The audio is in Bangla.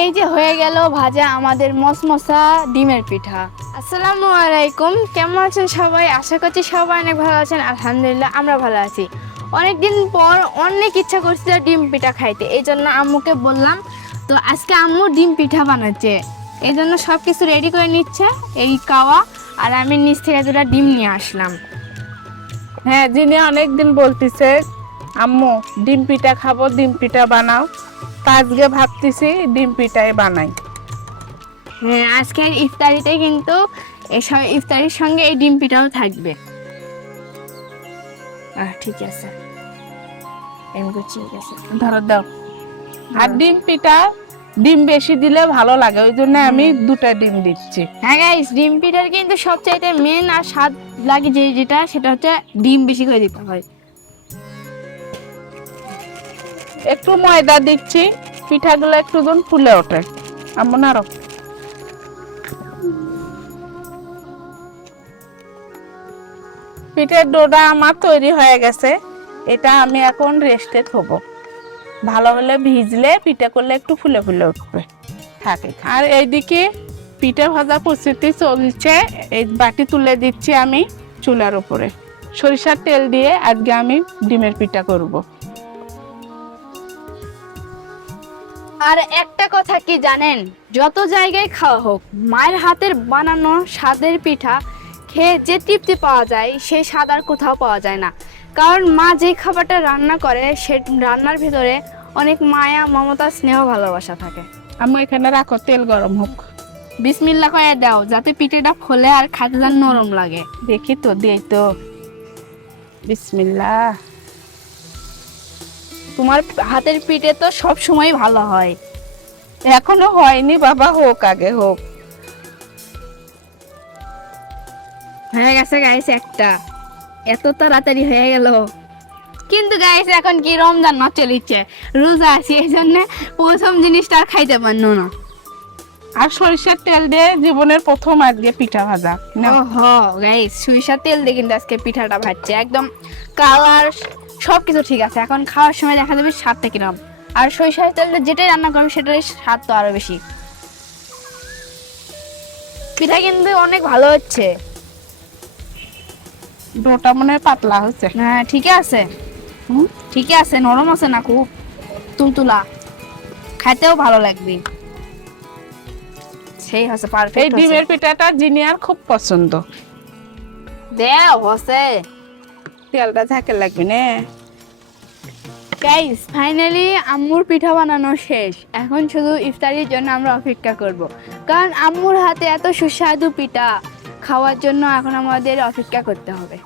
এই যে হয়ে গেল ভাজা আমাদের মশমশা ডিমের পিঠা। আসসালামু আলাইকুম, কেমন আছেন সবাই? আশা করছি সবাই অনেক ভালো আছেন। আলহামদুলিল্লাহ আমরা ভালো আছি। অনেকদিন পর অনেক ইচ্ছা করছিল ডিম পিঠা খাইতে, এই জন্য আম্মুকে বললাম। তো আজকে আম্মু ডিম পিঠা বানাচ্ছে, এই জন্য সব কিছু রেডি করে নিচ্ছে এই কাওয়া, আর আমি নিচ থেকে দুটা ডিম নিয়ে আসলাম। হ্যাঁ, যিনি অনেকদিন বলতেছে আম্মু ডিম পিঠা খাবো, ডিম পিঠা বানাও, তা আজকে ভাবতেছি ডিম পিঠাই বানাই। হ্যাঁ, আজকের ইফতারিতে কিন্তু এসব ইফতারির সঙ্গে এই ডিম পিঠাও থাকবে। ঠিক আছে, ঠিক আছে, ধরো দাও। আর ডিম পিঠা ডিম বেশি দিলে ভালো লাগে, ওই জন্য আমি দুটা ডিম দিচ্ছি। হ্যাঁ গাইস, ডিম পিঠার কিন্তু সবচাইতে মেন আর স্বাদ লাগে যেটা সেটা হচ্ছে ডিম বেশি করে দিতে হয়। একটু ময়দা দিচ্ছি, পিঠাগুলো একটু দিন ফুলে ওঠে। আম্মু নাড়ো। পিঠের ডোটা আমার তৈরি হয়ে গেছে, এটা আমি এখন রেস্টে থবো। ভালো হলে ভিজলে পিঠা করলে একটু ফুলে ফুলে উঠবে থাকে। আর এইদিকে পিঠা ভাজা প্রস্তুতি চলছে, এই বাটি তুলে দিচ্ছি আমি চুলার উপরে। সরিষার তেল দিয়ে আজকে আমি ডিমের পিঠা করব। আর একটা কথা কি জানেন, যত জায়গায় খাওয়া হোক, মায়ের হাতের বানানো স্বাদের পিঠা খেয়ে যে তৃপ্তি পাওয়া যায় সেই স্বাদ আর কোথাও পাওয়া যায় না। কারণ মা যে খাবারটা রান্না করে সে রান্নার ভিতরে অনেক মায়া, মমতা, স্নেহ, ভালোবাসা থাকে। আমি এখানে রাখো, তেল গরম হোক। বিসমিল্লাহ করে দাও, যাতে পিঠেটা খোলে আর খাতে যেন নরম লাগে। দেখি তো, দিই তো। বিসমিল্লাহ। তোমার হাতের পিঠে তো সব সময় ভালো হয়। এখনো হয়নি বাবা, হোক, আগে হোক। হয়ে গেছে গাইস একটা, এত তাড়াতাড়ি হয়ে গেল। কিন্তু গাইস এখন কি রমজান মাস চলিচ্ছে, রোজা আছি, এই জন্য প্রথম জিনিসটা আর খাইতে পারলো না। আর সরিষার তেল দিয়ে জীবনের প্রথম আজকে পিঠা ভাজা। ওহো গাইস, সরিষার তেল দিয়ে কিন্তু আজকে পিঠাটা ভাজছে, একদম কালার সবকিছু ঠিক আছে। এখন খাওয়ার সময় দেখা যাবে স্বাদটা কিরকম। আর সরিষার তেল দিয়ে যেটাই রান্না করবে সেটার স্বাদ তো আরো বেশি। পিঠা কিন্তু অনেক ভালো হচ্ছে। ডোটা মনে হয় পাতলা হচ্ছে। হ্যাঁ ঠিক আছে, ঠিকই আছে, নরম আছে না খুব, তুলতুলা, খাইতেও ভালো লাগবে। সেই হচ্ছে এই পারফেক্ট। ডিমের পিঠাটা জিনিয়ার খুব পছন্দ। দেও হচ্ছে তেলটা ঝাঁকে লাগবে না। গাইস ফাইনালি আম্মুর পিঠা বানানো শেষ। এখন শুধু ইফতারির জন্য আমরা অপেক্ষা করব, কারণ আম্মুর হাতে এত সুস্বাদু পিঠা খাওয়ার জন্য এখন আমাদের অপেক্ষা করতে হবে।